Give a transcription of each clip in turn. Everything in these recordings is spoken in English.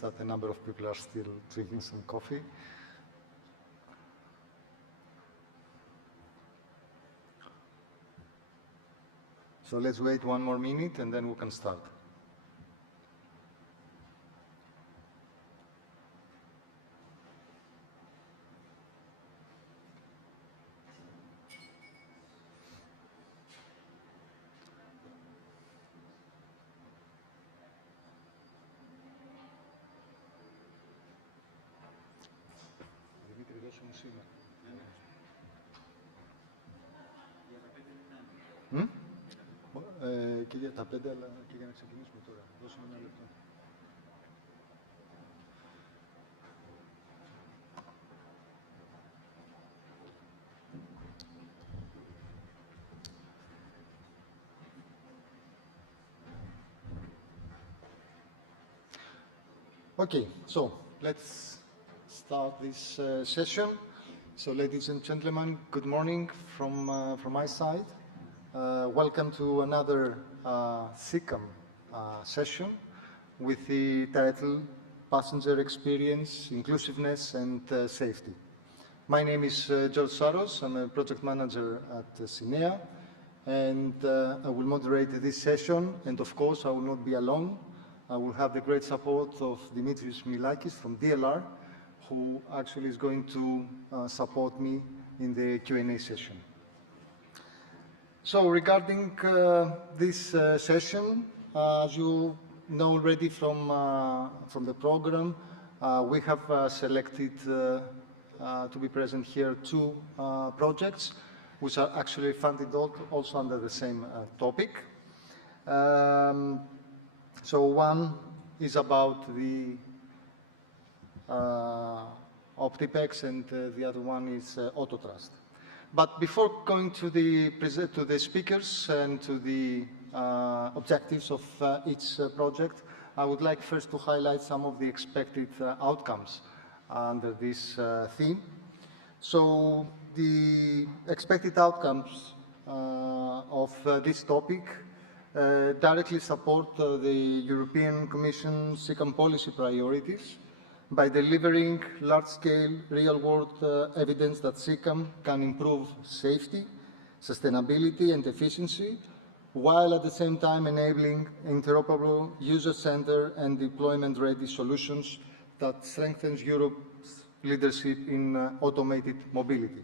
that a number of people are still drinking some coffee. So let's wait one more minute and then we can start. Dimitri, δώσε μου σήμερα. Και για τα 5, αλλά και για να ξεκινήσουμε τώρα. Δώσε μου ένα λεπτό. Okay, so let's start this session. So, ladies and gentlemen, good morning from my side. Welcome to another CCAM session with the title Passenger Experience, Inclusiveness and Safety. My name is Georgios Sarros. I'm a project manager at CINEA, and I will moderate this session. And of course, I will not be alone. I will have the great support of Dimitris Milakis from DLR, who actually is going to support me in the Q&A session. So regarding this session, as you know already from the program, we have selected to be present here 2 projects, which are actually funded also under the same topic. So one is about the OptiPEx, and the other one is AutoTRUST. But before going to the speakers and to the objectives of each project, I would like first to highlight some of the expected outcomes under this theme. So the expected outcomes of this topic directly support the European Commission CCAM policy priorities by delivering large-scale, real-world evidence that CCAM can improve safety, sustainability, and efficiency, while at the same time enabling interoperable, user-centered, and deployment-ready solutions that strengthens Europe's leadership in automated mobility.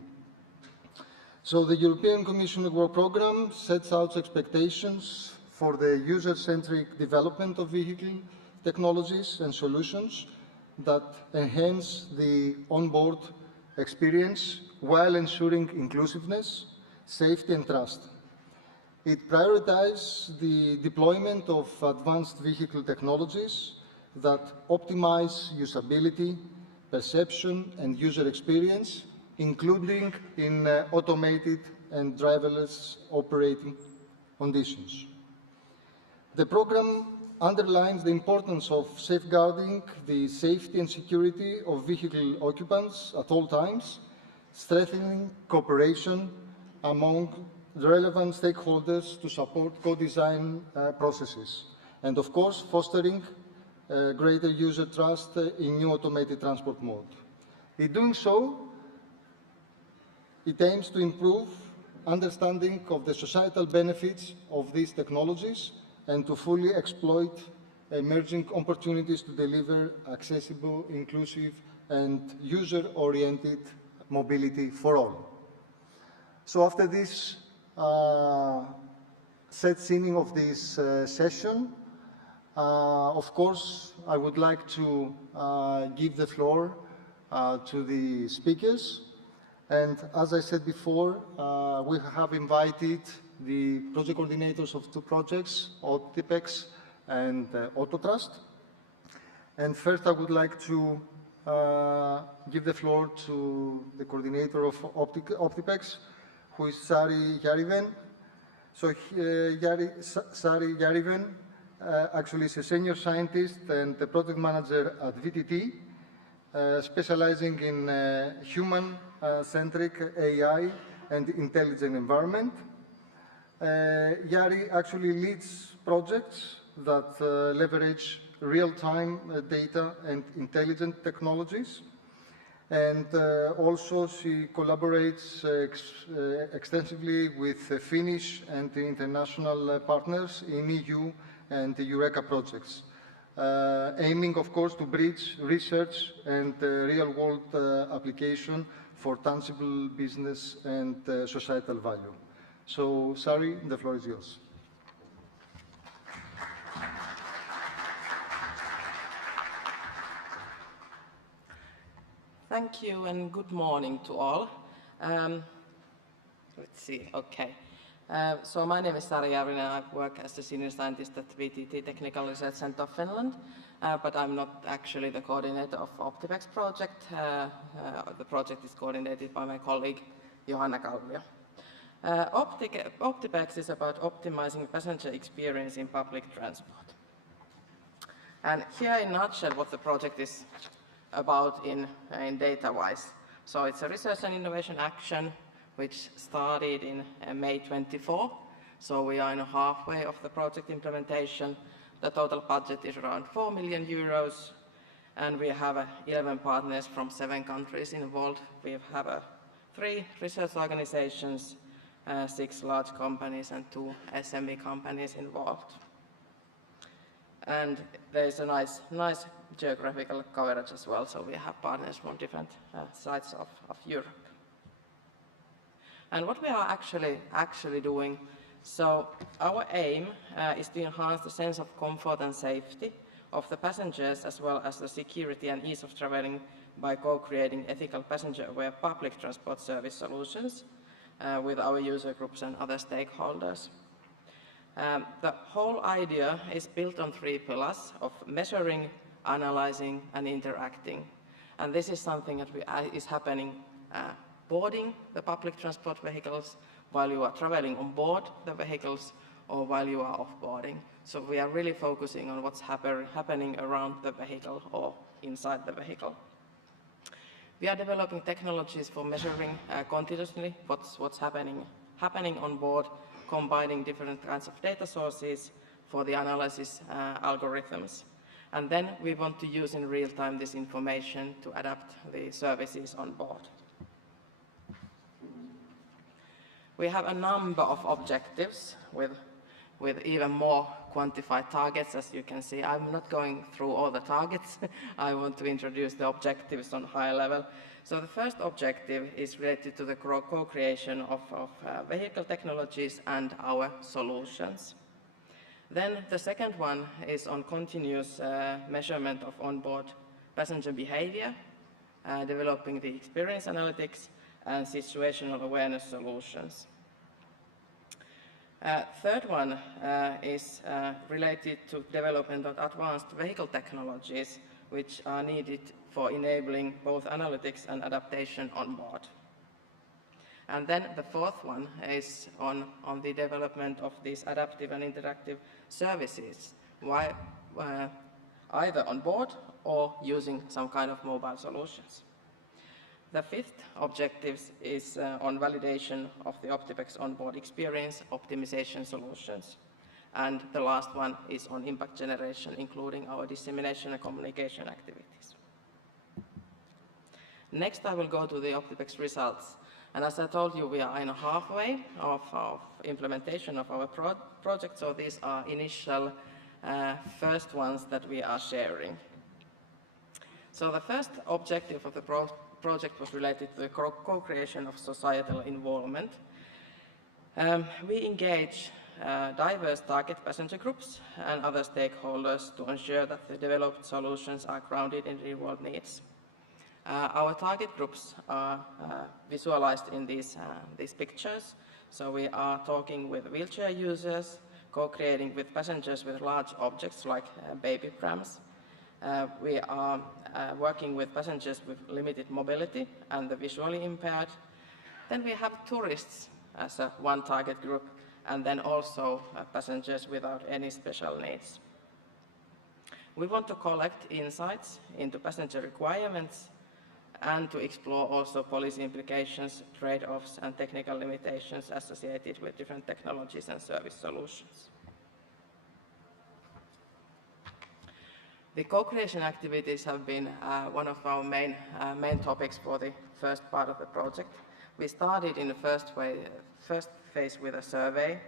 So the European Commission Work Programme sets out expectations for the user-centric development of vehicle technologies and solutions that enhance the onboard experience while ensuring inclusiveness, safety, and trust. It prioritizes the deployment of advanced vehicle technologies that optimize usability, perception, and user experience, including in automated and driverless operating conditions. The program underlines the importance of safeguarding the safety and security of vehicle occupants at all times, strengthening cooperation among the relevant stakeholders to support co-design processes, and of course, fostering greater user trust in new automated transport mode. In doing so, it aims to improve understanding of the societal benefits of these technologies and to fully exploit emerging opportunities to deliver accessible, inclusive, and user-oriented mobility for all. So after this set scene of this session, of course, I would like to give the floor to the speakers. And as I said before, we have invited the project coordinators of 2 projects, OptiPEx and AutoTRUST. And first, I would like to give the floor to the coordinator of OptiPEx, who is Sari Yariven. So Sari Yariven actually is a senior scientist and a project manager at VTT, specializing in human-centric AI and intelligent environment. Yari actually leads projects that leverage real-time data and intelligent technologies. And also she collaborates extensively with Finnish and international partners in EU and the Eureka projects, aiming, of course, to bridge research and real-world application for tangible business and societal value. So, Sari, the floor is yours. Thank you and good morning to all. Let's see, okay. So my name is Sari Järvinen. I work as a senior scientist at VTT Technical Research Center of Finland, but I'm not actually the coordinator of OptiPEx project. The project is coordinated by my colleague Johanna Kallio. OptiPEx is about optimizing passenger experience in public transport. And here in a nutshell what the project is about in data-wise. So it's a research and innovation action which started in May 24. So we are in halfway of the project implementation. The total budget is around 4 million euros, and we have 11 partners from 7 countries involved. We have 3 research organizations, 6 large companies and 2 SME companies involved. And there's a nice geographical coverage as well, so we have partners from different sides of Europe. And what we are actually doing, so our aim is to enhance the sense of comfort and safety of the passengers as well as the security and ease of traveling by co-creating ethical passenger-aware public transport service solutions with our user groups and other stakeholders. The whole idea is built on 3 pillars of measuring, analyzing and interacting. And this is something that is happening boarding the public transport vehicles, while you are traveling on board the vehicles, or while you are off-boarding. So we are really focusing on what's happening around the vehicle or inside the vehicle. We are developing technologies for measuring continuously what's happening on board, combining different kinds of data sources for the analysis algorithms. And then we want to use in real time this information to adapt the services on board. We have a number of objectives with even more quantified targets, as you can see. I'm not going through all the targets. I want to introduce the objectives on high level. So the first objective is related to the co-creation of vehicle technologies and our solutions. Then the second one is on continuous measurement of onboard passenger behavior, developing the experience analytics and situational awareness solutions. Third one is related to development of advanced vehicle technologies which are needed for enabling both analytics and adaptation on board. And then the fourth one is on the development of these adaptive and interactive services, either on board or using some kind of mobile solutions. The fifth objective is on validation of the OptiPEx onboard experience optimization solutions. And the last one is on impact generation, including our dissemination and communication activities. Next, I will go to the OptiPEx results. And as I told you, we are in halfway of implementation of our project, so these are initial first ones that we are sharing. So the first objective of the project was related to the co-creation of societal involvement. We engage diverse target passenger groups and other stakeholders to ensure that the developed solutions are grounded in real-world needs. Our target groups are visualized in these pictures. So we are talking with wheelchair users, co-creating with passengers with large objects like baby prams. We are working with passengers with limited mobility and the visually impaired. Then we have tourists as one target group, and then also passengers without any special needs. We want to collect insights into passenger requirements and to explore also policy implications, trade-offs and technical limitations associated with different technologies and service solutions. The co-creation activities have been one of our main topics for the first part of the project. We started in the first phase with a survey,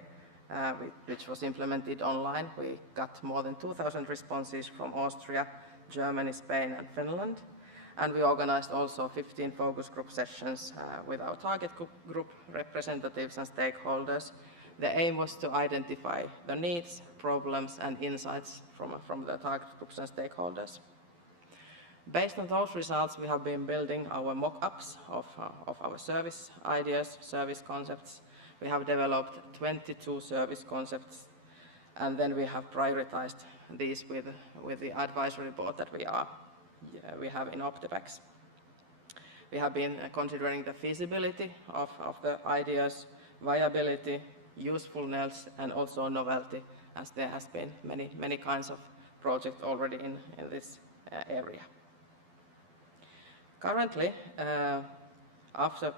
which was implemented online. We got more than 2,000 responses from Austria, Germany, Spain, and Finland. And we organized also 15 focus group sessions with our target group representatives and stakeholders. The aim was to identify the needs, problems, and insights from the target groups and stakeholders. Based on those results, we have been building our mock-ups of our service ideas, service concepts. We have developed 22 service concepts, and then we have prioritized these with the advisory board that we have in OptiPEx. We have been considering the feasibility of the ideas, viability, usefulness, and also novelty, as there has been many kinds of projects already in this area. Currently, after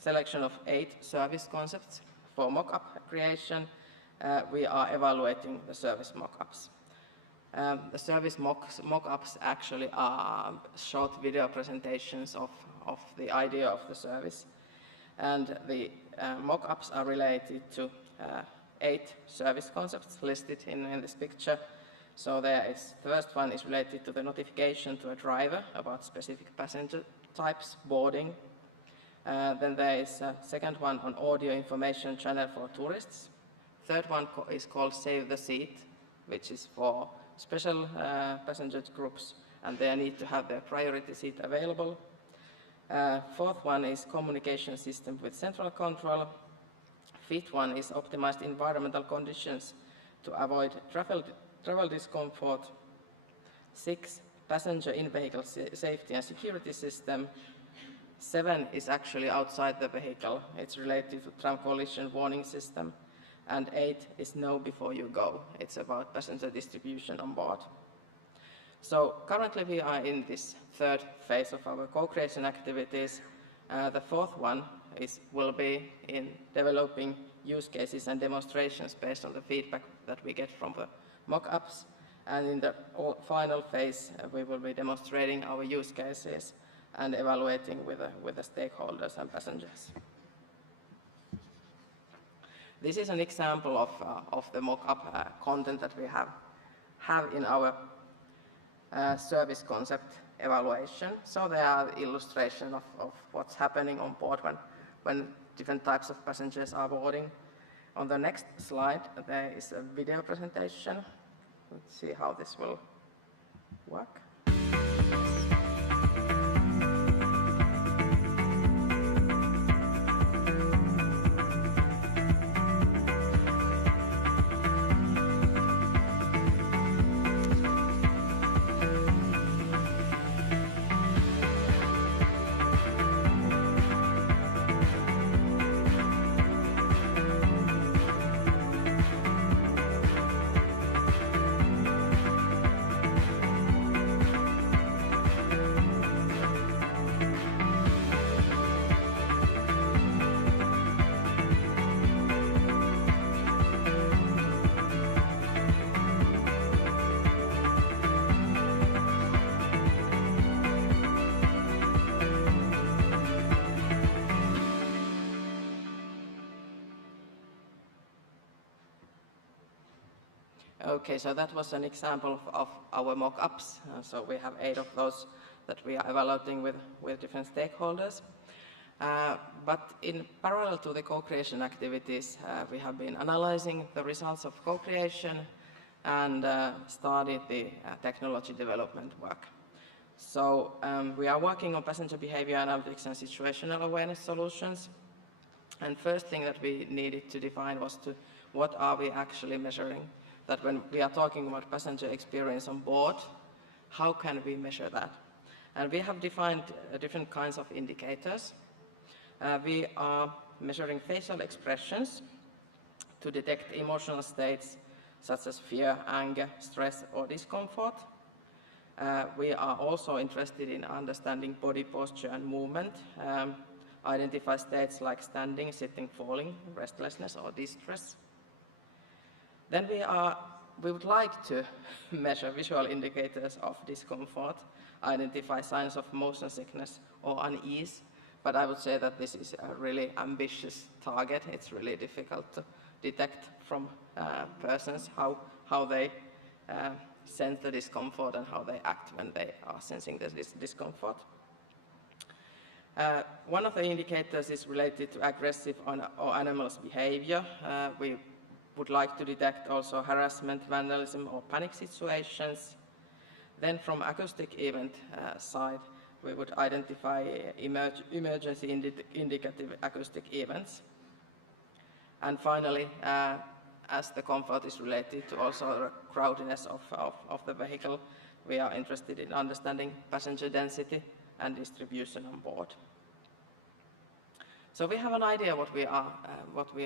selection of 8 service concepts for mock-up creation, we are evaluating the service mock-ups. The service mock-ups actually are short video presentations of the idea of the service, and the mock-ups are related to 8 service concepts listed in this picture. So the first one is related to the notification to a driver about specific passenger types boarding. Then there is a second one on audio information channel for tourists. Third one is called Save the Seat, which is for special passenger groups, and they need to have their priority seat available. Fourth one is communication system with central control. Fifth one is optimized environmental conditions to avoid travel discomfort. 6, passenger in-vehicle safety and security system. 7 is actually outside the vehicle. It's related to tram collision warning system. And 8 is know before you go. It's about passenger distribution on board. So currently we are in this third phase of our co-creation activities. The fourth one will be in developing use cases and demonstrations based on the feedback that we get from the mock-ups. And in the final phase, we will be demonstrating our use cases and evaluating with the stakeholders and passengers. This is an example of the mock-up content that we have in our service concept evaluation. So there are illustrations of what's happening on board when different types of passengers are boarding. On the next slide, there is a video presentation. Let's see how this will work. Okay, so that was an example of our mock-ups. So we have 8 of those that we are evaluating with different stakeholders. But in parallel to the co-creation activities, we have been analyzing the results of co-creation and started the technology development work. So we are working on passenger behavior analytics and situational awareness solutions. And first thing that we needed to define was what are we actually measuring? That when we are talking about passenger experience on board, how can we measure that? And we have defined different kinds of indicators. We are measuring facial expressions to detect emotional states such as fear, anger, stress, or discomfort. We are also interested in understanding body posture and movement, identify states like standing, sitting, falling, restlessness, or distress. Then we are we would like to measure visual indicators of discomfort, identify signs of motion sickness or unease, but I would say that this is a really ambitious target. It's really difficult to detect from persons how they sense the discomfort and how they act when they are sensing this discomfort. One of the indicators is related to aggressive or animals' behavior. We would like to detect also harassment, vandalism or panic situations. Then from acoustic event side, we would identify emergency indicative acoustic events. And finally, as the comfort is related to also the crowdiness of the vehicle, we are interested in understanding passenger density and distribution on board. So we have an idea what we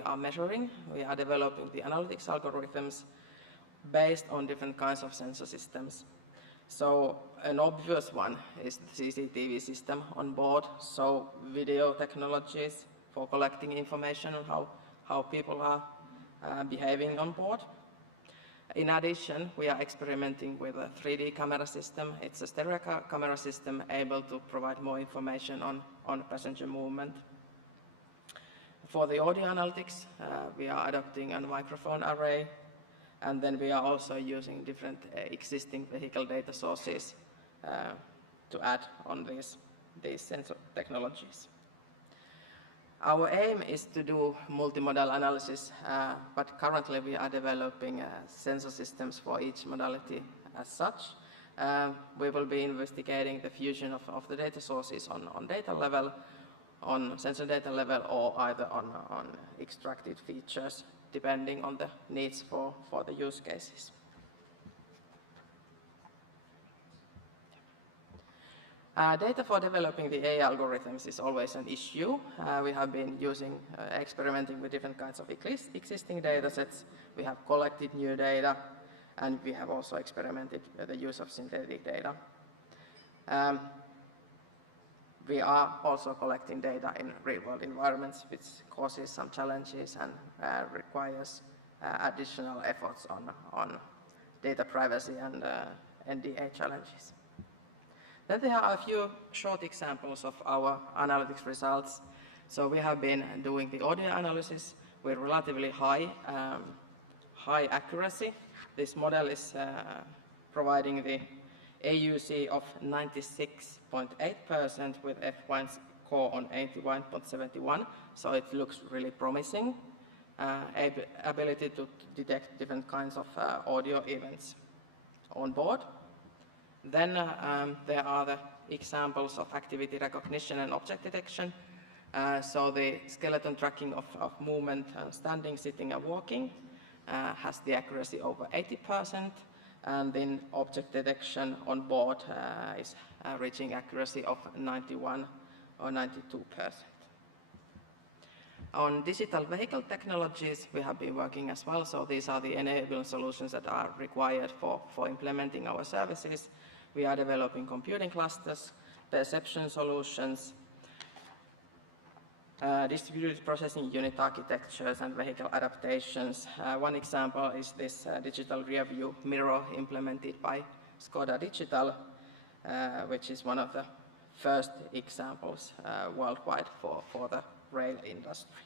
are measuring. We are developing the analytics algorithms based on different kinds of sensor systems. So an obvious one is the CCTV system on board, so video technologies for collecting information on how people are behaving on board. In addition, we are experimenting with a 3D camera system. It's a stereo camera system able to provide more information on passenger movement. For the audio analytics, we are adopting a microphone array, and then we are also using different existing vehicle data sources to add on these sensor technologies. Our aim is to do multimodal analysis, but currently we are developing sensor systems for each modality as such. We will be investigating the fusion of the data sources on data level, on sensor data level, or either on extracted features, depending on the needs for the use cases. Data for developing the AI algorithms is always an issue. We have been experimenting with different kinds of existing data sets. We have collected new data, and we have also experimented with the use of synthetic data. We are also collecting data in real-world environments, which causes some challenges and requires additional efforts on data privacy and NDA challenges. Then there are a few short examples of our analytics results. So we have been doing the audio analysis with relatively high accuracy. This model is providing the AUC of 96.8% with F1 score on 81.71, so it looks really promising. Ability to detect different kinds of audio events on board. Then there are the examples of activity recognition and object detection. So the skeleton tracking of movement, standing, sitting and walking has the accuracy over 80%. And then object detection on board is reaching accuracy of 91 or 92%. On digital vehicle technologies, we have been working as well. So these are the enabling solutions that are required for implementing our services. We are developing computing clusters, perception solutions, distributed processing unit architectures and vehicle adaptations. One example is this digital rear view mirror implemented by Skoda Digital, which is one of the first examples worldwide for the rail industry.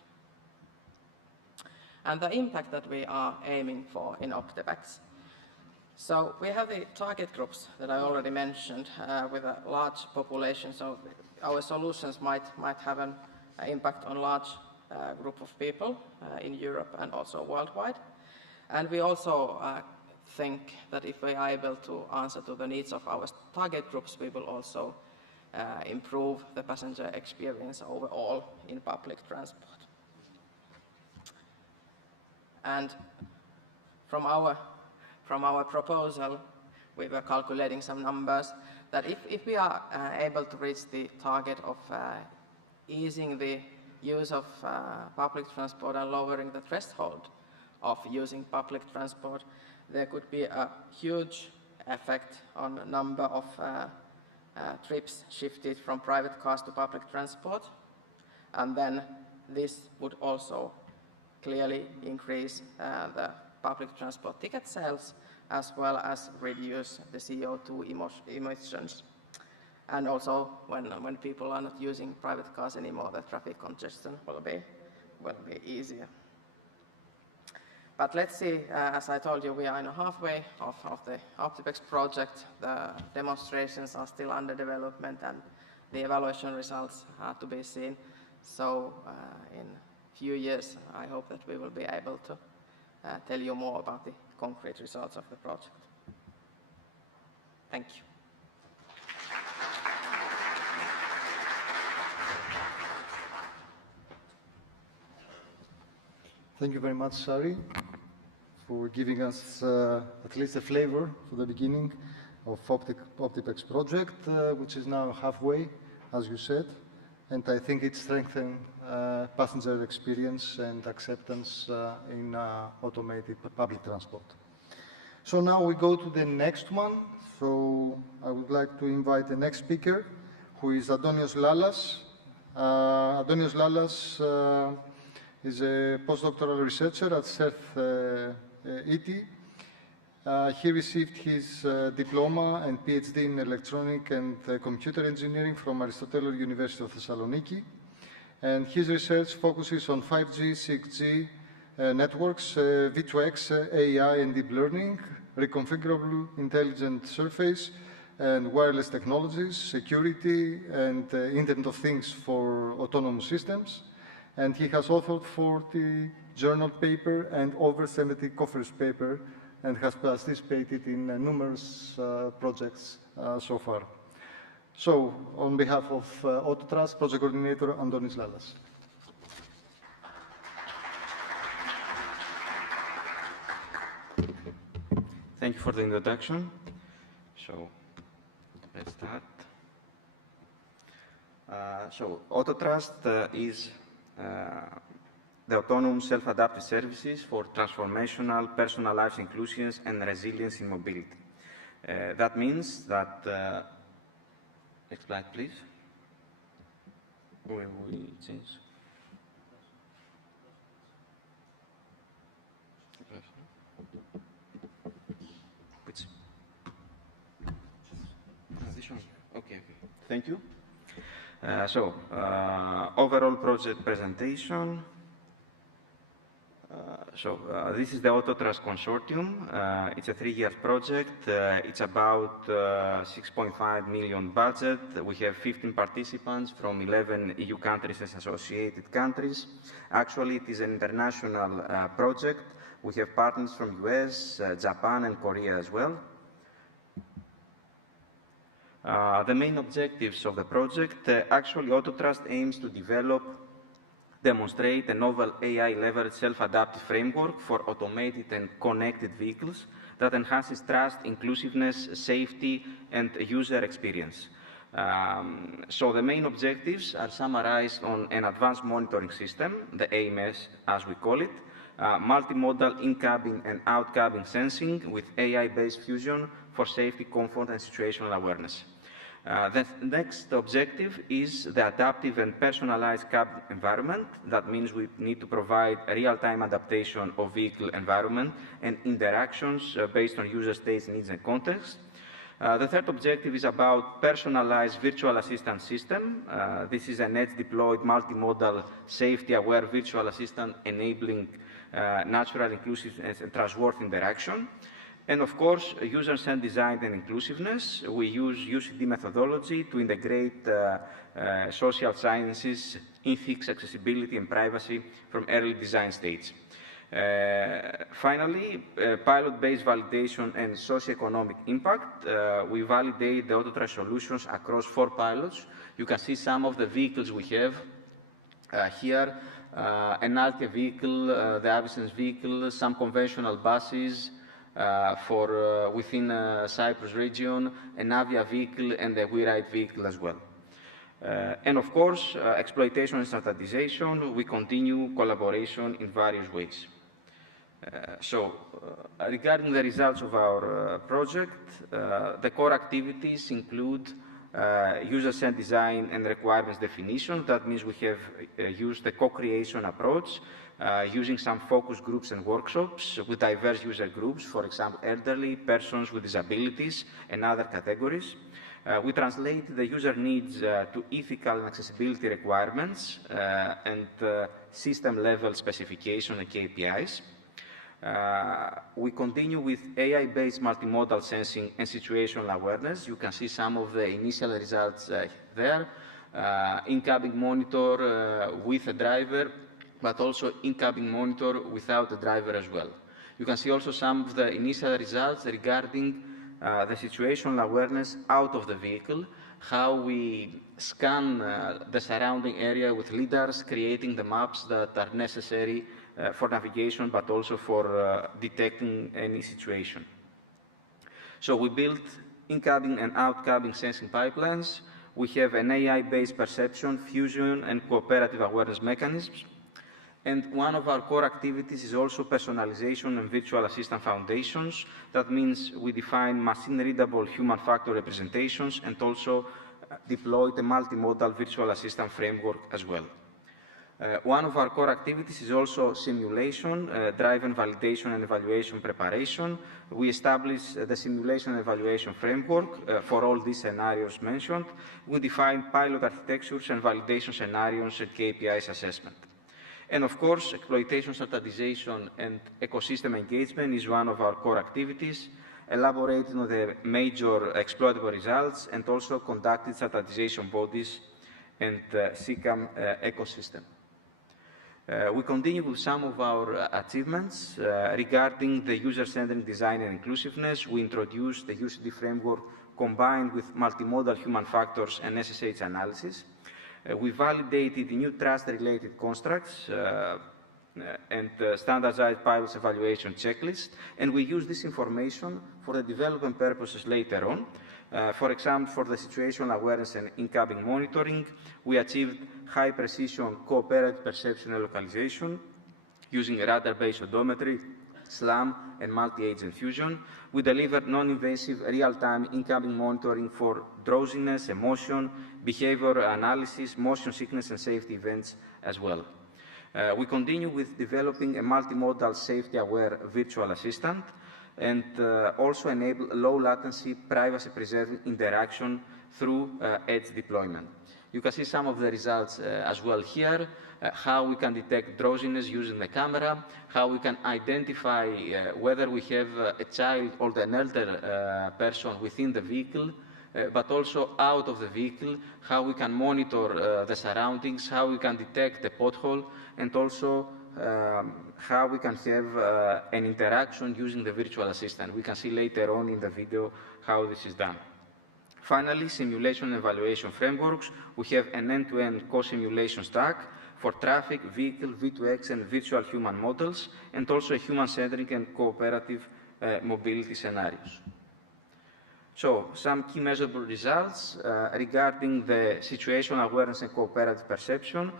And the impact that we are aiming for in OptiPEx. So we have the target groups that I already mentioned with a large population. So our solutions might have an impact on large group of people in Europe and also worldwide. And we also think that if we are able to answer to the needs of our target groups, we will also improve the passenger experience overall in public transport. And from our proposal, we were calculating some numbers that if we are able to reach the target of easing the use of public transport and lowering the threshold of using public transport, there could be a huge effect on the number of trips shifted from private cars to public transport. And then this would also clearly increase the public transport ticket sales, as well as reduce the CO2 emissions. And also, when people are not using private cars anymore, the traffic congestion will be easier. But let's see, as I told you, we are in halfway of the OptiPEx project. The demonstrations are still under development, and the evaluation results are to be seen. So in a few years, I hope that we will be able to tell you more about the concrete results of the project. Thank you. Thank you very much, Sari, for giving us at least a flavor for the beginning of OptiPEx project, which is now halfway, as you said, and I think it strengthens passenger experience and acceptance in automated public transport. So now we go to the next one. So I would like to invite the next speaker, who is Adonios Lalas. Adonios Lalas is a postdoctoral researcher at CERT-ET. He received his diploma and PhD in electronic and computer engineering from Aristotelou University of Thessaloniki. And his research focuses on 5G, 6G networks, V2X, AI and deep learning, reconfigurable intelligent surface, and wireless technologies, security, and Internet of Things for autonomous systems. And he has authored 40 journal papers and over 70 conference papers, and has participated in numerous projects so far. So, on behalf of AutoTRUST, Project Coordinator Antonis Lalas. Thank you for the introduction. So, let's start. AutoTRUST is the autonomous self-adaptive services for transformational, personalized inclusion and resilience in mobility. That means that, next slide please. Will we change? Which? This one? Okay. Thank you. Overall project presentation. This is the AutoTRUST consortium. It's a 3-year project. It's about 6.5 million budget. We have 15 participants from 11 EU countries and associated countries. Actually, it is an international project. We have partners from US, Japan, and Korea as well. The main objectives of the project, actually AutoTRUST aims to develop, demonstrate a novel AI-leveraged self-adaptive framework for automated and connected vehicles that enhances trust, inclusiveness, safety, and user experience. So the main objectives are summarized on an advanced monitoring system, the AMS as we call it, multimodal in-cabin and out-cabin sensing with AI-based fusion for safety, comfort, and situational awareness. The next objective is the adaptive and personalized cab environment. That means we need to provide a real-time adaptation of vehicle environment and interactions based on user states, needs, and context. The third objective is about personalized virtual assistant system. This is an edge-deployed, multimodal, safety-aware virtual assistant enabling natural, inclusive, and trustworthy interaction. And of course, user-centered design and inclusiveness. We use UCD methodology to integrate social sciences, ethics, accessibility, and privacy from early design stage. Finally, pilot-based validation and socioeconomic impact. We validate the AutoTRUST solutions across 4 pilots. You can see some of the vehicles we have here. An Altia vehicle, the Avicen's vehicle, some conventional buses, for within Cyprus region, an Avia vehicle, and a WeRide vehicle as well. And of course, exploitation and standardization, we continue collaboration in various ways. Regarding the results of our project, the core activities include user-centered design and requirements definition. That means we have used the co-creation approach, using some focus groups and workshops with diverse user groups, for example, elderly, persons with disabilities, and other categories. We translate the user needs to ethical and accessibility requirements and system-level specification and KPIs. We continue with AI-based multimodal sensing and situational awareness. You can see some of the initial results there. In-cabin monitor with a driver, but also in-cabin monitor without a driver as well. You can see also some of the initial results regarding the situational awareness out of the vehicle, how we scan the surrounding area with lidars, creating the maps that are necessary for navigation, but also for detecting any situation. So we built in-cabin and out-cabin sensing pipelines. We have an AI-based perception, fusion, and cooperative awareness mechanisms. And one of our core activities is also personalization and virtual assistant foundations. That means we define machine-readable human factor representations and also deploy the multimodal virtual assistant framework as well. One of our core activities is also simulation, driven validation and evaluation preparation. We establish the simulation and evaluation framework for all these scenarios mentioned. We define pilot architectures and validation scenarios and KPIs assessment. And of course, exploitation standardization and ecosystem engagement is one of our core activities, elaborating on the major exploitable results and also conducted standardization bodies and CCAM ecosystem. We continue with some of our achievements regarding the user-centered design and inclusiveness. We introduced the UCD framework combined with multimodal human factors and SSH analysis. We validated new trust-related constructs and standardized pilots evaluation checklist, and we use this information for the development purposes later on. For example, for the situational awareness and in-cabin monitoring, we achieved high-precision cooperative perception and localization using radar-based odometry, SLAM, and multi-agent fusion. We delivered non-invasive real-time in-cabin monitoring for drowsiness, emotion, behavior analysis, motion sickness, and safety events as well. We continue with developing a multimodal safety-aware virtual assistant and also enable low-latency, privacy-preserving interaction through edge deployment. You can see some of the results as well here, how we can detect drowsiness using the camera, how we can identify whether we have a child or an elder person within the vehicle, but also out of the vehicle, how we can monitor the surroundings, how we can detect the pothole, and also how we can have an interaction using the virtual assistant. We can see later on in the video how this is done. Finally, simulation and evaluation frameworks. We have an end-to-end co-simulation stack for traffic, vehicle, V2X, and virtual human models, and also a human-centric and cooperative mobility scenarios. So, some key measurable results regarding the situational awareness and cooperative perception.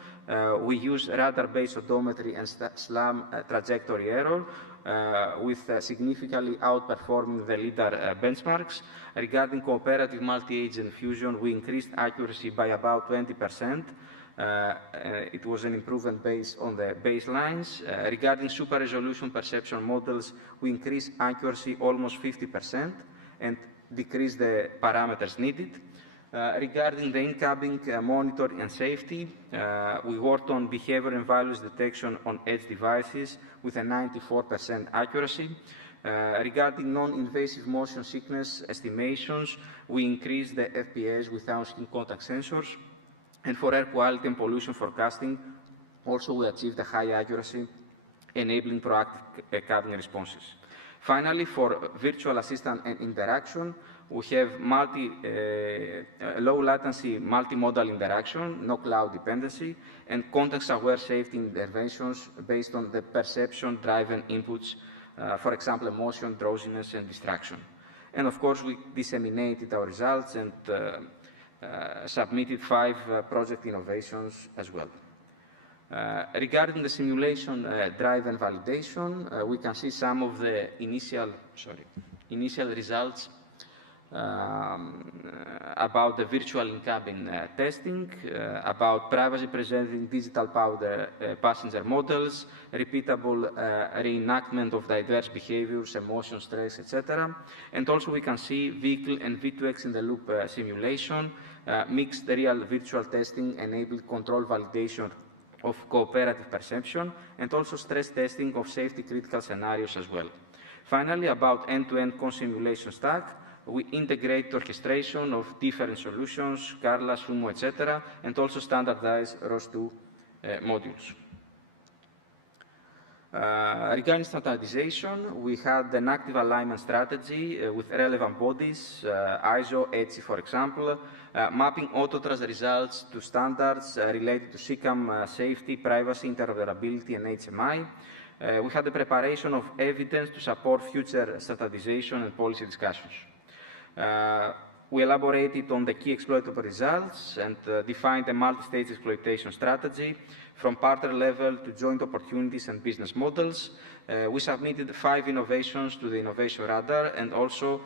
We use radar-based odometry and SLAM trajectory error with significantly outperforming the LIDAR benchmarks. Regarding cooperative multi-agent fusion, we increased accuracy by about 20%. It was an improvement based on the baselines. Regarding super-resolution perception models, we increased accuracy almost 50% and decrease the parameters needed. Regarding the in-cabin monitoring and safety, we worked on behavior and values detection on edge devices with a 94% accuracy. Regarding non-invasive motion sickness estimations, we increased the FPS without skin contact sensors. And for air quality and pollution forecasting, also we achieved a high accuracy, enabling proactive cabin responses. Finally, for virtual assistant and interaction, we have low latency multimodal interaction, no cloud dependency, and context-aware safety interventions based on the perception-driven inputs, for example, emotion, drowsiness, and distraction. And of course, we disseminated our results and submitted 5 project innovations as well. Regarding the simulation drive and validation, we can see some of the initial results about the virtual in-cabin testing, about privacy preserving digital passenger models, repeatable reenactment of diverse behaviors, emotion, stress, etc. And also we can see vehicle and V2X in the loop simulation, mixed real virtual testing, enabled control validation of cooperative perception, and also stress testing of safety critical scenarios as well. Finally, about end-to-end co-simulation stack, we integrate orchestration of different solutions, Carla, Sumo, etc., and also standardized ROS2 modules. Regarding standardization, we had an active alignment strategy with relevant bodies, ISO, ETSI, for example, mapping AutoTRUST results to standards related to CCAM safety, privacy, interoperability, and HMI. We had the preparation of evidence to support future standardization and policy discussions. We elaborated on the key exploitable results and defined a multi-stage exploitation strategy from partner level to joint opportunities and business models. We submitted 5 innovations to the Innovation Radar, and also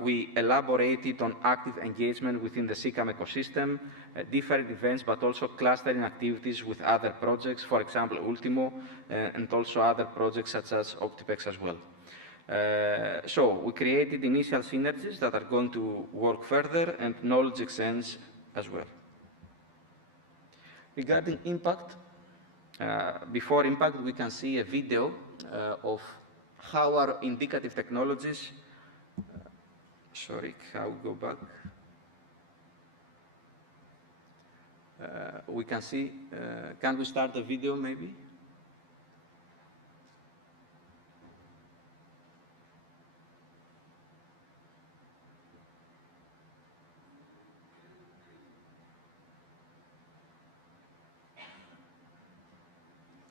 we elaborated on active engagement within the CCAM ecosystem, different events, but also clustering activities with other projects, for example, Ultimo, and also other projects such as OptiPEx as well. So we created initial synergies that are going to work further and knowledge exchange as well. Regarding impact, before impact, we can see a video of how our indicative technologies, how we go back. We can see, can we start the video maybe?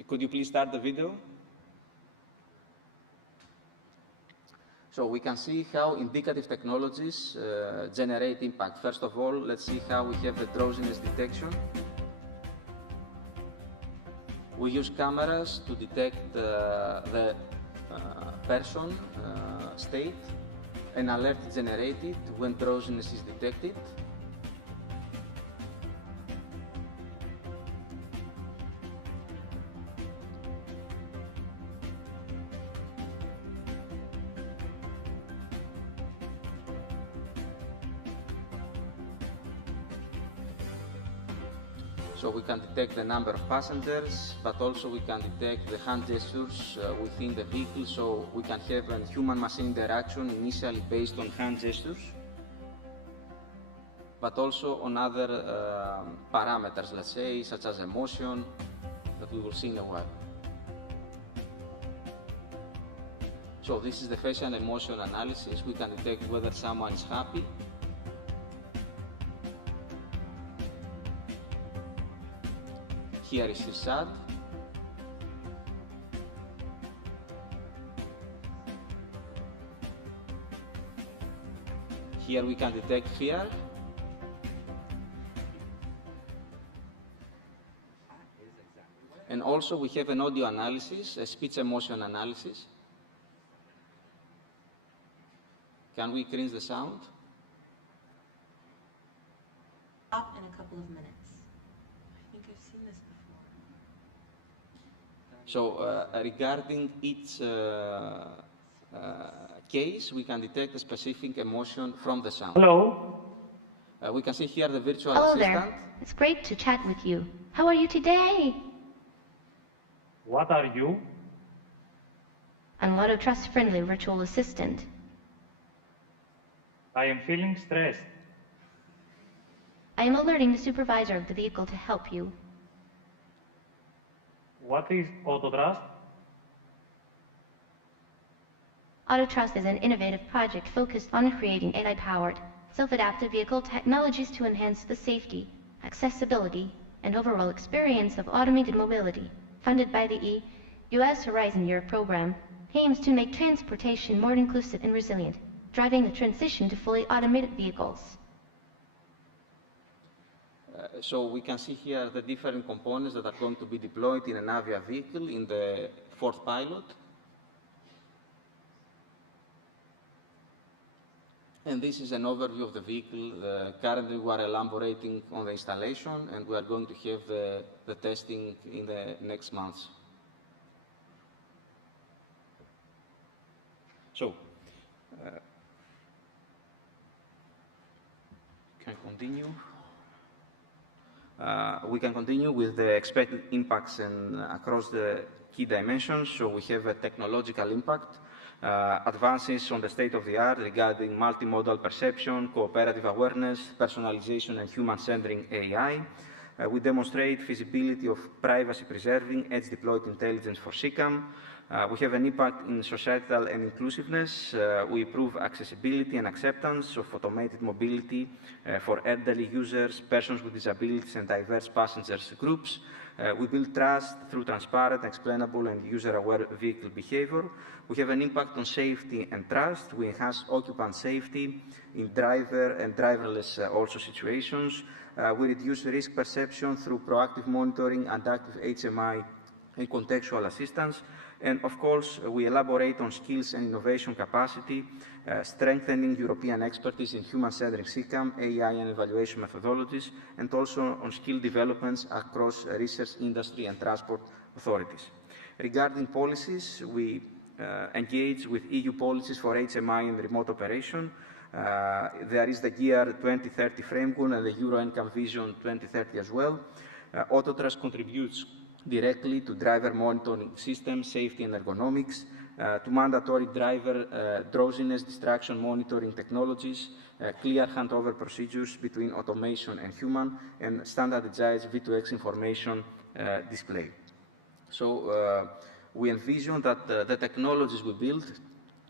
Could you please start the video? So we can see how indicative technologies generate impact. First of all, let's see how we have the drowsiness detection. We use cameras to detect the person state. An alert is generated when drowsiness is detected. So we can detect the number of passengers, but also we can detect the hand gestures within the vehicle, so we can have a human-machine interaction initially based on hand gestures, but also on other parameters, let's say, such as emotion, that we will see in a while. So this is the facial emotion analysis. We can detect whether someone is happy. Here is sad. Here we can detect fear. And also we have an audio analysis, a speech emotion analysis. Can we increase the sound? Stop in a couple of minutes. I think I've seen this before. So regarding each case, we can detect a specific emotion from the sound. Hello. We can see here the virtual Hello assistant. there. It's great to chat with you. How are you today? What are you? I'm AutoTRUST friendly virtual assistant. I am feeling stressed. I am alerting the supervisor of the vehicle to help you. What is AutoTRUST? AutoTRUST is an innovative project focused on creating AI-powered, self-adaptive vehicle technologies to enhance the safety, accessibility, and overall experience of automated mobility. Funded by the U.S. Horizon Europe program, aims to make transportation more inclusive and resilient, driving the transition to fully automated vehicles. So we can see here the different components that are going to be deployed in an Avia vehicle in the fourth pilot. And this is an overview of the vehicle. Currently, we are elaborating on the installation, and we are going to have the testing in the next months. So, can I continue? We can continue with the expected impacts and across the key dimensions. So we have a technological impact, advances on the state-of-the-art regarding multimodal perception, cooperative awareness, personalization, and human-centering AI. We demonstrate feasibility of privacy-preserving, edge-deployed intelligence for CCAM. We have an impact in societal and inclusiveness. We improve accessibility and acceptance of automated mobility for elderly users, persons with disabilities, and diverse passengers groups. We build trust through transparent, explainable, and user-aware vehicle behavior. We have an impact on safety and trust. We enhance occupant safety in driver and driverless also situations. We reduce risk perception through proactive monitoring, adaptive HMI, and contextual assistance. And of course, we elaborate on skills and innovation capacity, strengthening European expertise in human-centered CCAM, AI and evaluation methodologies, and also on skill developments across research, industry, and transport authorities. Regarding policies, we engage with EU policies for HMI and remote operation. There is the GEAR 2030 framework and the Euro NCAM Vision 2030 as well. AutoTRUST contributes directly to driver monitoring systems, safety and ergonomics, to mandatory driver drowsiness distraction monitoring technologies, clear handover procedures between automation and human, and standardized V2X information display. So we envision that the technologies we build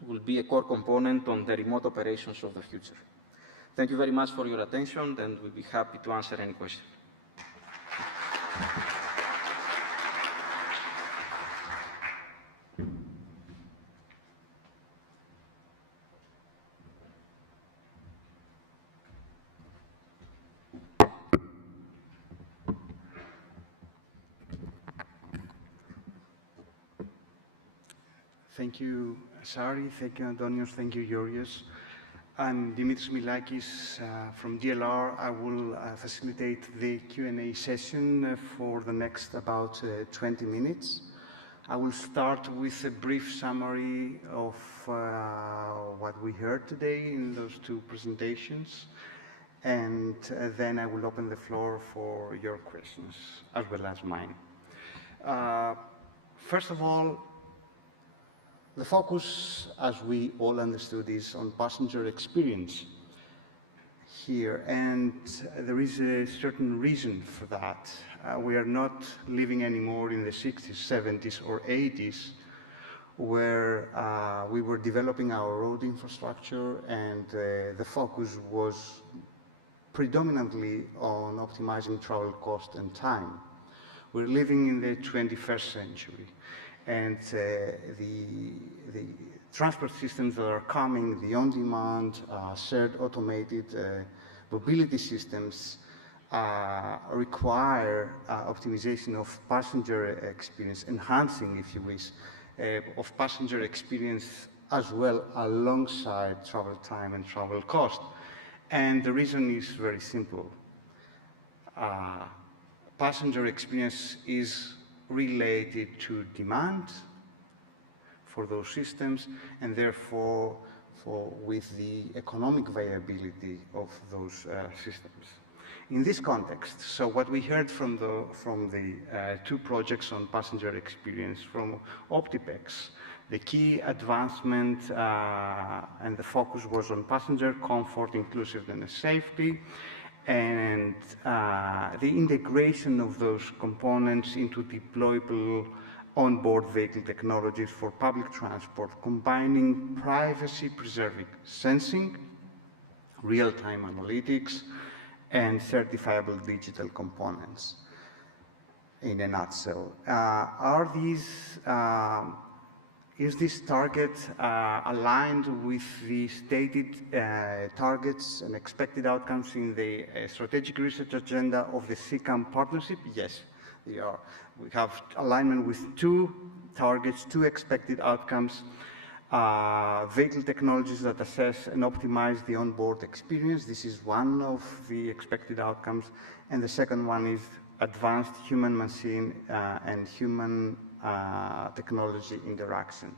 will be a core component on the remote operations of the future. Thank you very much for your attention, and we'll be happy to answer any questions. Thank you, Sari. Thank you, Antonios. Thank you, Georgios. I'm Dimitris Milakis from DLR. I will facilitate the Q&A session for the next about 20 minutes. I will start with a brief summary of what we heard today in those two presentations, and then I will open the floor for your questions, as well as mine. First of all, the focus, as we all understood, is on passenger experience here, and there is a certain reason for that. We are not living anymore in the 60s, 70s, or 80s, where we were developing our road infrastructure, and the focus was predominantly on optimizing travel cost and time. We're living in the 21st century. And the transport systems that are coming, the on-demand, shared automated mobility systems require optimization of passenger experience, enhancing, if you wish, of passenger experience as well alongside travel time and travel cost. And the reason is very simple. Passenger experience is related to demand for those systems, and therefore with the economic viability of those systems. In this context, so what we heard from the two projects on passenger experience from OptiPEx, the key advancement and the focus was on passenger comfort, inclusiveness, safety, and the integration of those components into deployable onboard vehicle technologies for public transport, combining privacy-preserving sensing, real-time analytics, and certifiable digital components, in a nutshell. Is this target aligned with the stated targets and expected outcomes in the strategic research agenda of the CCAM partnership? Yes, they are. We have alignment with two targets, two expected outcomes. Vehicle technologies that assess and optimize the onboard experience. This is one of the expected outcomes. And the second one is advanced human-machine and human technology interaction.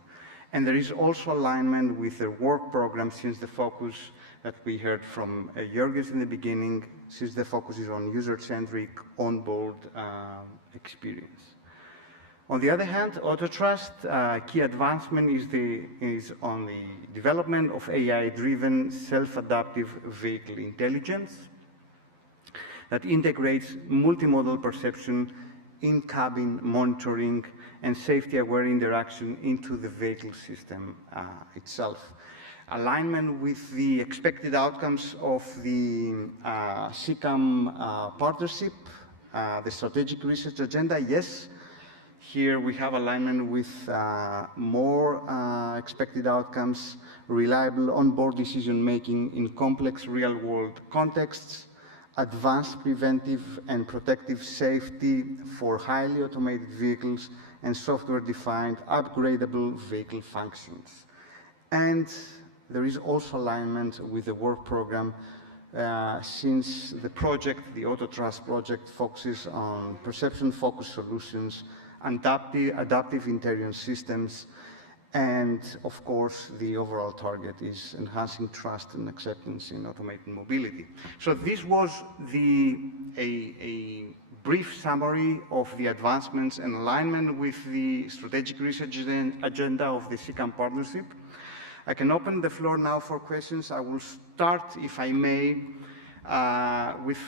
And there is also alignment with the work program, since the focus that we heard from Georgios in the beginning, since the focus is on user-centric onboard experience. On the other hand, AutoTRUST, key advancement is on the development of AI-driven self-adaptive vehicle intelligence that integrates multimodal perception, in-cabin monitoring, and safety-aware interaction into the vehicle system itself. Alignment with the expected outcomes of the CCAM partnership, the strategic research agenda, yes. Here we have alignment with more expected outcomes, reliable onboard decision-making in complex real-world contexts, advanced preventive and protective safety for highly automated vehicles, and software-defined upgradable vehicle functions. And there is also alignment with the work program since the project, the AutoTRUST project, focuses on perception-focused solutions, adaptive interior systems, and of course, the overall target is enhancing trust and acceptance in automated mobility. So this was a brief summary of the advancements and alignment with the strategic research agenda of the CCAM partnership. I can open the floor now for questions. I will start, if I may, with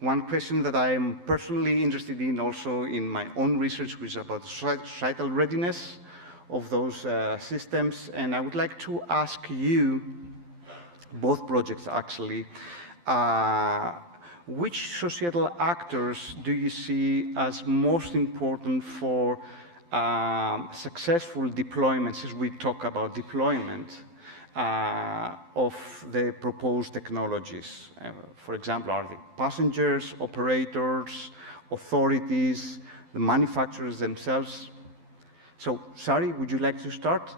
one question that I am personally interested in also in my own research, which is about societal readiness of those systems. And I would like to ask you, both projects actually, which societal actors do you see as most important for successful deployments, as we talk about deployment of the proposed technologies? For example, are the passengers, operators, authorities, the manufacturers themselves? So, Sari, would you like to start?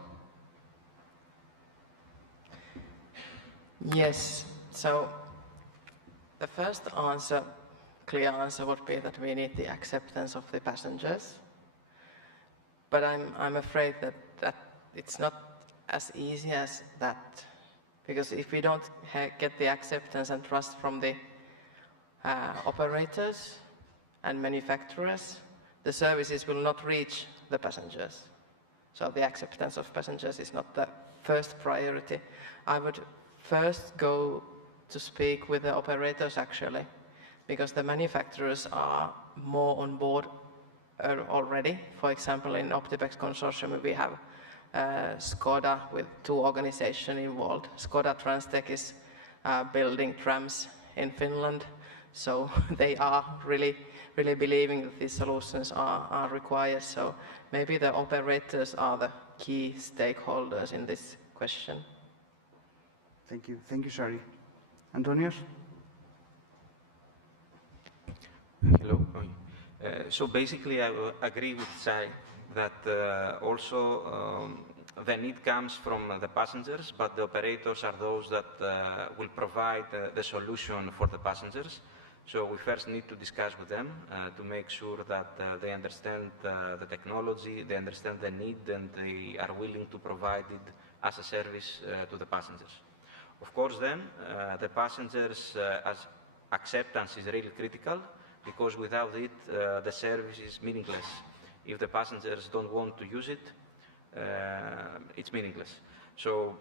Yes. So the first answer, clear answer, would be that we need the acceptance of the passengers. But I'm afraid that it's not as easy as that, because if we don't get the acceptance and trust from the operators and manufacturers, the services will not reach the passengers. So the acceptance of passengers is not the first priority. I would first go to speak with the operators, actually, because the manufacturers are more on board already. For example, in OptiPEx consortium, we have Skoda with 2 organizations involved. Skoda Transtech is building trams in Finland, so they are really believing that these solutions are required. So maybe the operators are the key stakeholders in this question. Thank you. Thank you, Sari. Antonios? Hello. So basically, I agree with Sari that also the need comes from the passengers, but the operators are those that will provide the solution for the passengers. So we first need to discuss with them to make sure that they understand the technology, they understand the need, and they are willing to provide it as a service to the passengers. Of course, then, the passengers' as acceptance is really critical, because without it, the service is meaningless. If the passengers don't want to use it, it's meaningless. So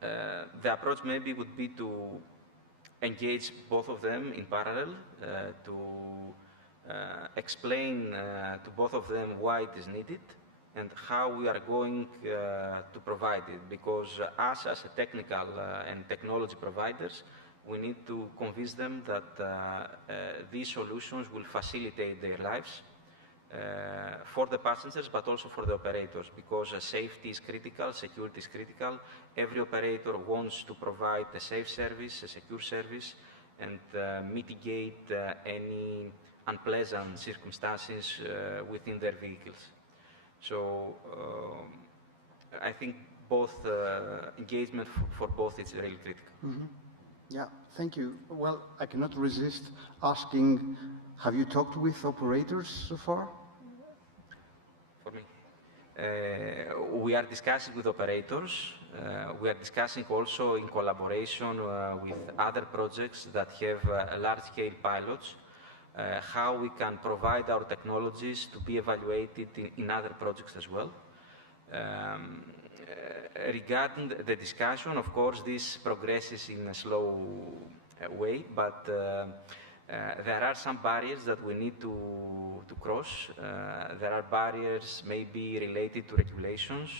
the approach maybe would be to engage both of them in parallel, to explain to both of them why it is needed and how we are going to provide it. Because us as a technical and technology providers, we need to convince them that these solutions will facilitate their lives for the passengers, but also for the operators, because safety is critical, security is critical. Every operator wants to provide a safe service, a secure service, and mitigate any unpleasant circumstances within their vehicles. So I think both engagement for both is really critical. Mm-hmm. Yeah, thank you. Well, I cannot resist asking, have you talked with operators so far? For me, we are discussing with operators. We are discussing also in collaboration with other projects that have large-scale pilots, how we can provide our technologies to be evaluated in other projects as well. Regarding the discussion, of course, this progresses in a slow way, but there are some barriers that we need to cross. There are barriers maybe related to regulations,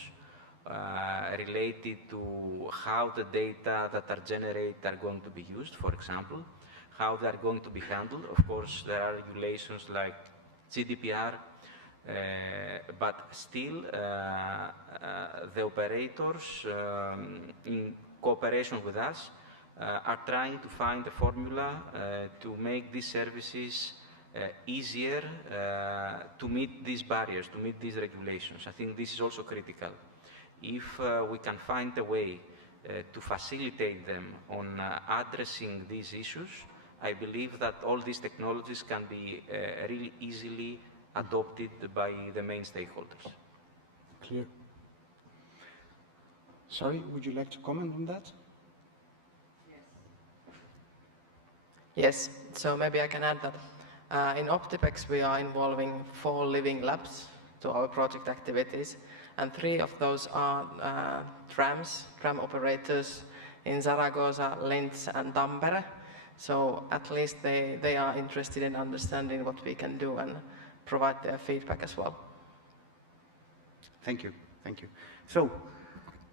related to how the data that are generated are going to be used, for example, how they are going to be handled. Of course, there are regulations like GDPR, but still the operators, in cooperation with us, are trying to find a formula to make these services easier to meet these barriers, to meet these regulations. I think this is also critical. If we can find a way to facilitate them on addressing these issues, I believe that all these technologies can be really easily adopted by the main stakeholders. Clear. Sorry, would you like to comment on that? Yes, so maybe I can add that in OptiPEx we are involving 4 living labs to our project activities, and 3 of those are tram operators in Zaragoza, Linz and Tampere. So at least they are interested in understanding what we can do and provide their feedback as well. Thank you, thank you. So,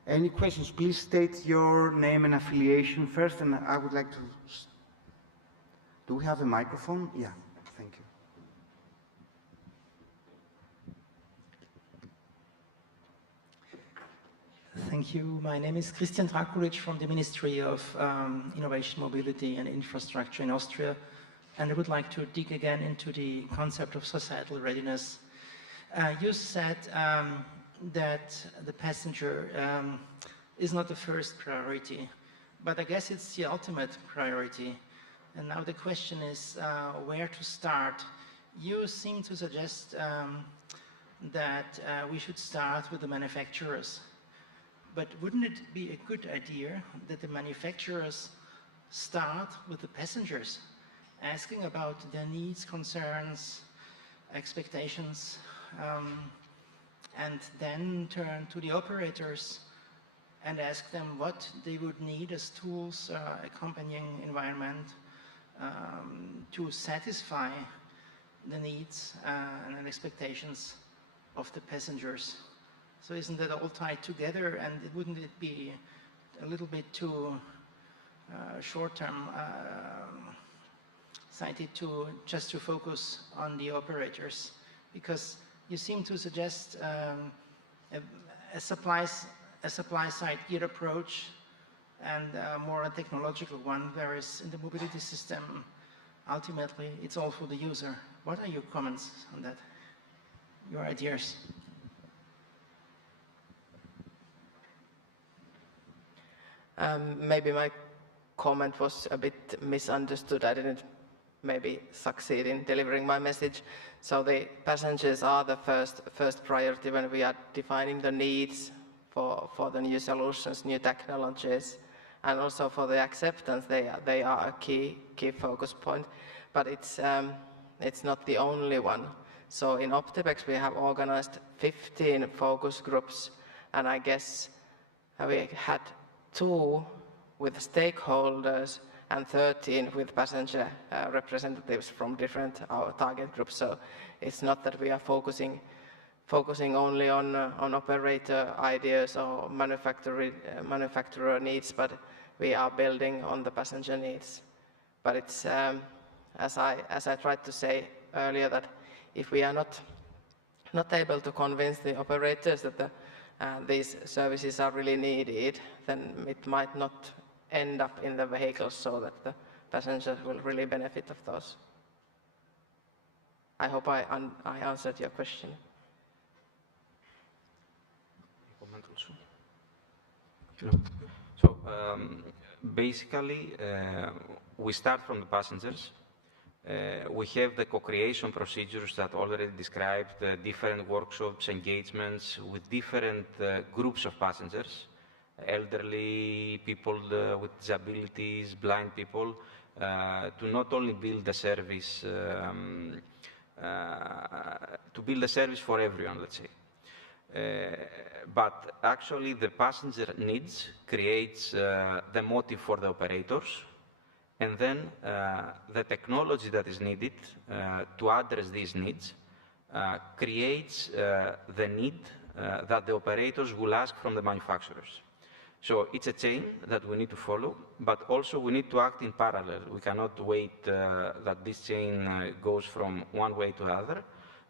any questions? Please state your name and affiliation first, and I would like to... Do we have a microphone? Yeah, thank you. Thank you. My name is Christian Drakulic from the Ministry of Innovation, Mobility and Infrastructure in Austria, and I would like to dig again into the concept of societal readiness. You said that the passenger is not the first priority, but I guess it's the ultimate priority. And now the question is where to start. You seem to suggest that we should start with the manufacturers. But wouldn't it be a good idea that the manufacturers start with the passengers, asking about their needs, concerns, expectations, and then turn to the operators and ask them what they would need as tools, accompanying environment, to satisfy the needs and expectations of the passengers. So isn't that all tied together, and wouldn't it be a little bit too short-term sighted just to focus on the operators? Because you seem to suggest a supply-side geared approach and more a technological one, whereas in the mobility system, ultimately, it's all for the user. What are your comments on that? Your ideas? Maybe my comment was a bit misunderstood. I didn't maybe succeed in delivering my message. So the passengers are the first priority when we are defining the needs for the new solutions, new technologies, and also for the acceptance. They are a key focus point, but it's not the only one. So in OptiPEx we have organized 15 focus groups, and I guess we had 2 with stakeholders and 13 with passenger representatives from different our target groups. So it's not that we are focusing only on operator ideas or manufacturer needs, but we are building on the passenger needs. But it's as I tried to say earlier, that if we are not able to convince the operators that these services are really needed, then it might not end up in the vehicles so that the passengers will really benefit of those. I hope I answered your question. comment also. Hello. So basically, we start from the passengers. We have the co-creation procedures that already described different workshops, engagements with different groups of passengers, elderly people with disabilities, blind people, to not only build the service, to build a service for everyone, let's say. But actually the passenger needs creates the motive for the operators, and then the technology that is needed to address these needs creates the need that the operators will ask from the manufacturers. So it's a chain that we need to follow, but also we need to act in parallel. We cannot wait that this chain goes from one way to the other.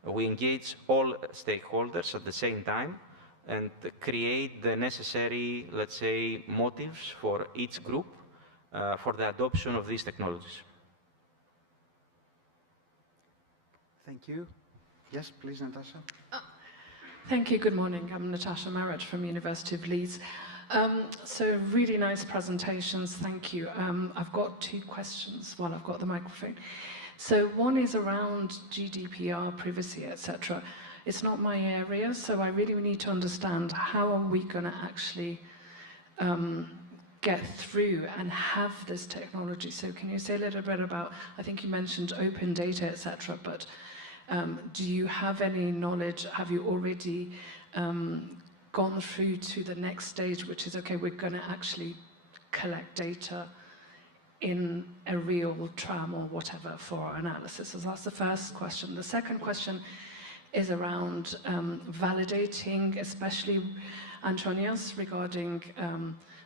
We engage all stakeholders at the same time and create the necessary, let's say, motives for each group for the adoption of these technologies. Thank you. Yes, please, Natasha. Thank you. Good morning. I'm Natasha Marrett from University of Leeds. So really nice presentations. Thank you. I've got two questions while I've got the microphone. So one is around GDPR, privacy, etc. It's not my area, so I really need to understand how are we going to actually get through and have this technology. So can you say a little bit about, I think you mentioned open data, etc., but do you have any knowledge, have you already gone through to the next stage, which is, okay, we're going to actually collect data in a real tram or whatever for our analysis? So that's the first question. The second question is around validating, especially Antonios, regarding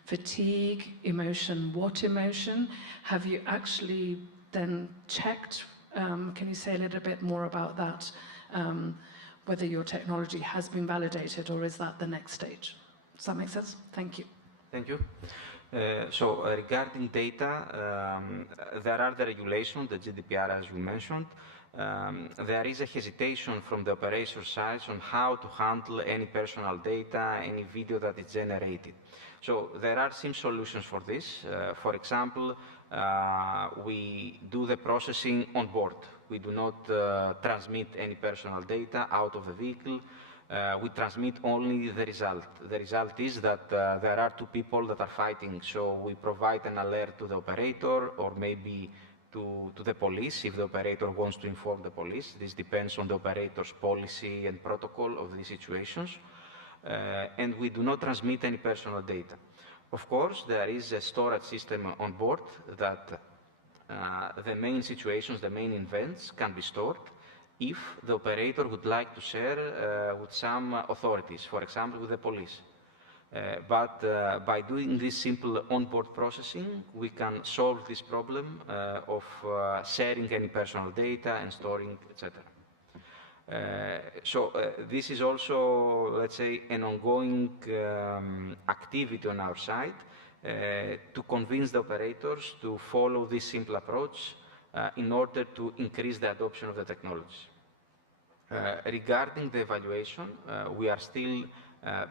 fatigue, emotion, what emotion? Have you actually then checked, can you say a little bit more about that, whether your technology has been validated or is that the next stage? Does that make sense? Thank you. Thank you. So regarding data, there are the regulations, the GDPR as you mentioned. There is a hesitation from the operator side on how to handle any personal data, any video that is generated. So there are some solutions for this. For example, we do the processing on board. We do not transmit any personal data out of the vehicle. We transmit only the result. The result is that there are two people that are fighting, so we provide an alert to the operator or maybe to the police if the operator wants to inform the police. This depends on the operator's policy and protocol of these situations. And we do not transmit any personal data. Of course, there is a storage system on board that the main situations, the main events can be stored if the operator would like to share with some authorities, for example, with the police. But by doing this simple onboard processing, we can solve this problem of sharing any personal data and storing, etc. So this is also, let's say, an ongoing activity on our side to convince the operators to follow this simple approach in order to increase the adoption of the technology. Regarding the evaluation, we are still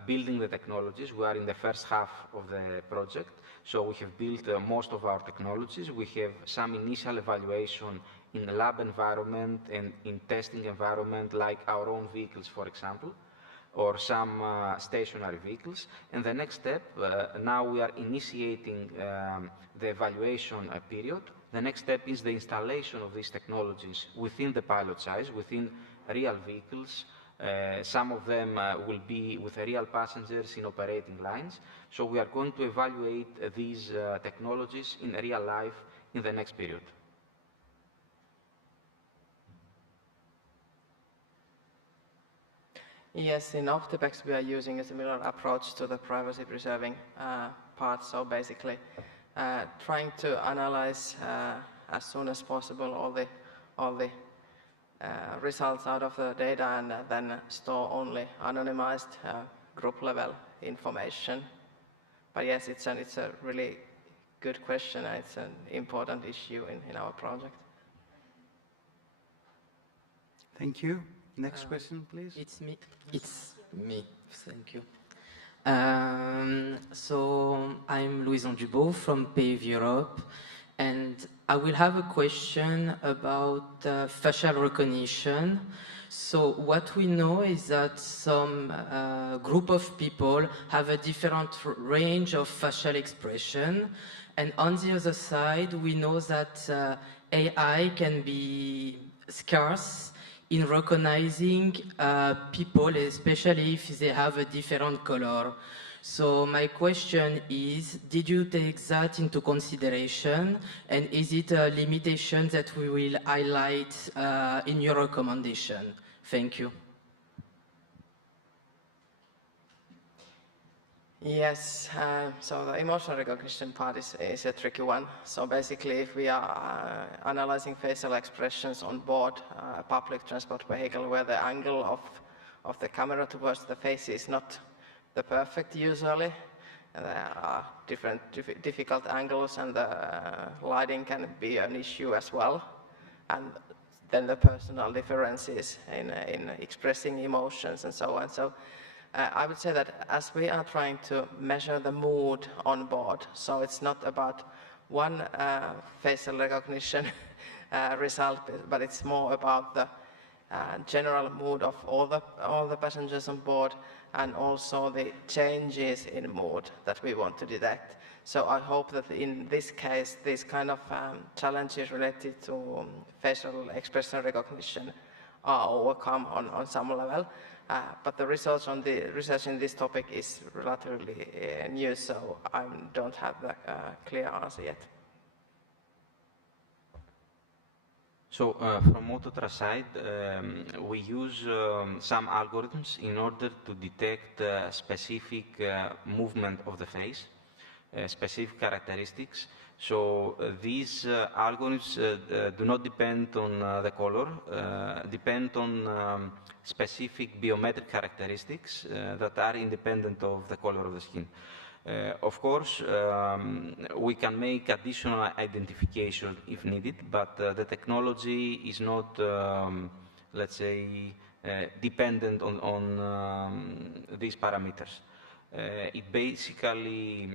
building the technologies. We are in the first half of the project, so we have built most of our technologies. We have some initial evaluation in a lab environment and in testing environment, like our own vehicles, for example, or some stationary vehicles. And the next step, now we are initiating the evaluation period. The next step is the installation of these technologies within the pilot size, within real vehicles. Some of them will be with real passengers in operating lines. So we are going to evaluate these technologies in real life in the next period. Yes, in OptiPEx we are using a similar approach to the privacy-preserving part. So basically, trying to analyze as soon as possible all the results out of the data and then store only anonymized group-level information. But yes, it's a really good question and it's an important issue in our project. Thank you. Next question, please. It's me. Thank you. So I'm Louison Dubois from PAVE Europe, and I will have a question about facial recognition. So what we know is that some group of people have a different range of facial expression, and on the other side, we know that AI can be scarce in recognizing people, especially if they have a different color. So my question is, did you take that into consideration, and is it a limitation that we will highlight in your recommendation? Thank you. Yes, so the emotional recognition part is a tricky one. So basically, if we are analyzing facial expressions on board a public transport vehicle where the angle of the camera towards the face is not the perfect usually, there are different difficult angles, and the lighting can be an issue as well. And then the personal differences in expressing emotions and so on. So I would say that as we are trying to measure the mood on board, so it's not about one facial recognition result, but it's more about the general mood of all the passengers on board, and also the changes in mood that we want to detect. So I hope that in this case, these kind of challenges related to facial expression recognition are overcome on some level. But the research in this topic is relatively new, so I don't have the clear answer yet. So from AutoTRUST side, we use some algorithms in order to detect specific movement of the face, specific characteristics. So these algorithms do not depend on the color, depend on specific biometric characteristics that are independent of the color of the skin. Of course, we can make additional identification if needed, but the technology is not, let's say, dependent on these parameters. It basically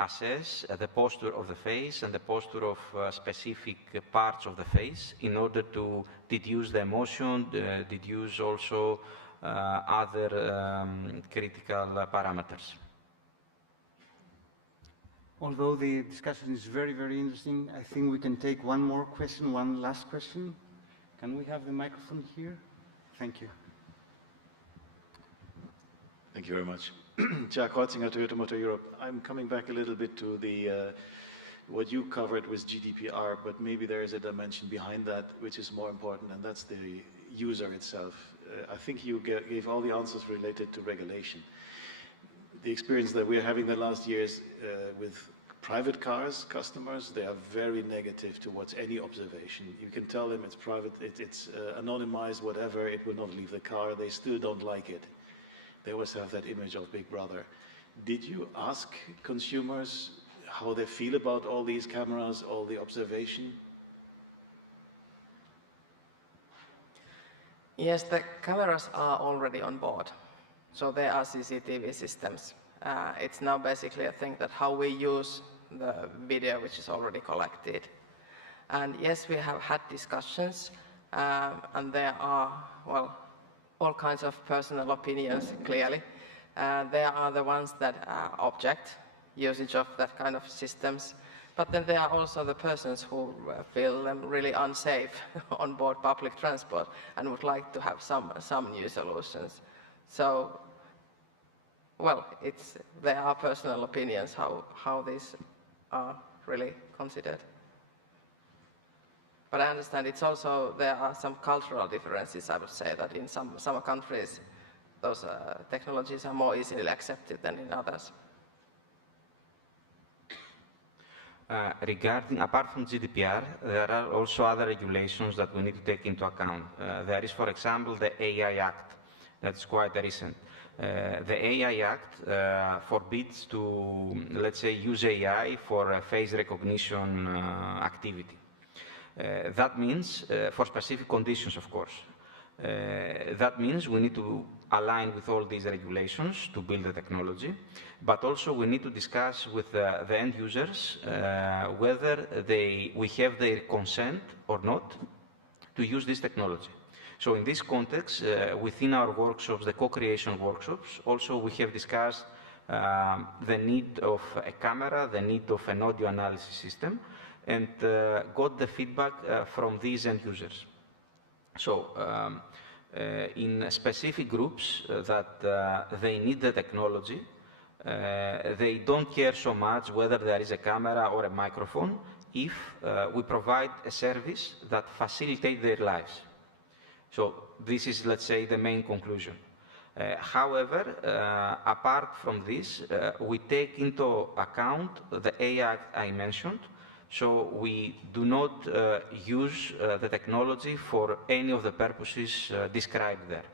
assesses the posture of the face and the posture of specific parts of the face in order to deduce the emotion, deduce also other critical parameters. Although the discussion is very, very interesting, I think we can take one more question, one last question. Can we have the microphone here? Thank you. Thank you very much. Jack Hotzinger, Toyota Motor Europe. I'm coming back a little bit to the what you covered with GDPR, but maybe there is a dimension behind that which is more important, and that's the user itself. I think you gave all the answers related to regulation. The experience that we're having the last years with private cars, customers, they are very negative towards any observation. You can tell them it's private, it's anonymized, whatever, it will not leave the car, they still don't like it. They always have that image of Big Brother. Did you ask consumers how they feel about all these cameras, all the observation? Yes, the cameras are already on board. So they are CCTV systems. It's now basically a thing that how we use the video which is already collected. And yes, we have had discussions, and there are, well, all kinds of personal opinions, clearly. There are the ones that object usage of that kind of systems, but then there are also the persons who feel them really unsafe on board public transport and would like to have some new solutions. So, well, there are personal opinions how these are really considered. But I understand it's also, there are some cultural differences, I would say, that in some countries, those technologies are more easily accepted than in others. Regarding, apart from GDPR, there are also other regulations that we need to take into account. There is, for example, the AI Act. That's quite recent. The AI Act forbids to, let's say, use AI for face recognition activity. That means, for specific conditions, of course. That means we need to align with all these regulations to build the technology, but also we need to discuss with the end users whether we have their consent or not to use this technology. So in this context, within our workshops, the co-creation workshops, also we have discussed the need of a camera, the need of an audio analysis system, and got the feedback from these end users. So in specific groups that they need the technology, they don't care so much whether there is a camera or a microphone if we provide a service that facilitates their lives. So this is, let's say, the main conclusion. However, apart from this, we take into account the AI I mentioned, so we do not use the technology for any of the purposes described there.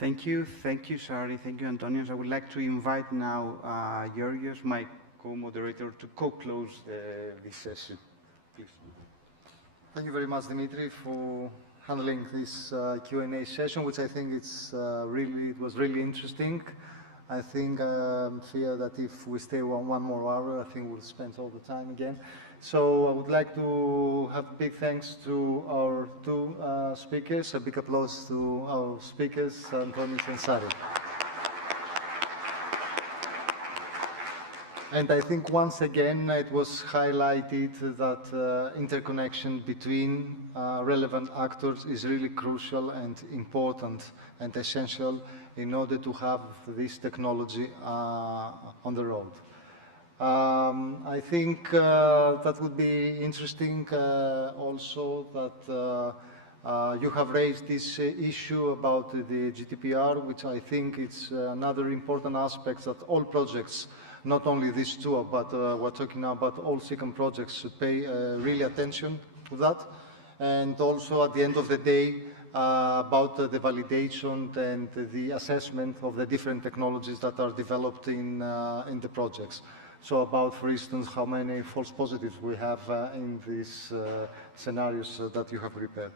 Thank you, Sari, thank you, Antonios. I would like to invite now Georgios, my co-moderator, to co-close this session. Please. Thank you very much, Dimitri, for handling this Q&A session, which I think it was really interesting. I think fear that if we stay one more hour, I think we'll spend all the time again. So I would like to have big thanks to our two speakers, a big applause to our speakers, Antonios and Sari. And I think once again it was highlighted that interconnection between relevant actors is really crucial and important and essential in order to have this technology on the road. I think that would be interesting also that you have raised this issue about the GDPR, which I think is another important aspect that all projects, not only these two, but we're talking now about all CCAM projects, should pay really attention to that. And also at the end of the day, about the validation and the assessment of the different technologies that are developed in the projects. So about, for instance, how many false positives we have in these scenarios that you have prepared.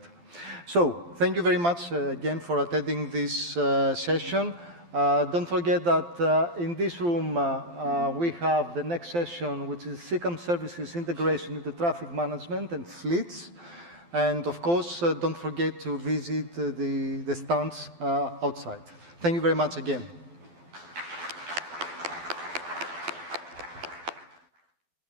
So thank you very much again for attending this session. Don't forget that in this room we have the next session, which is CCAM services integration into traffic management and fleets. And of course, don't forget to visit the stands outside. Thank you very much again.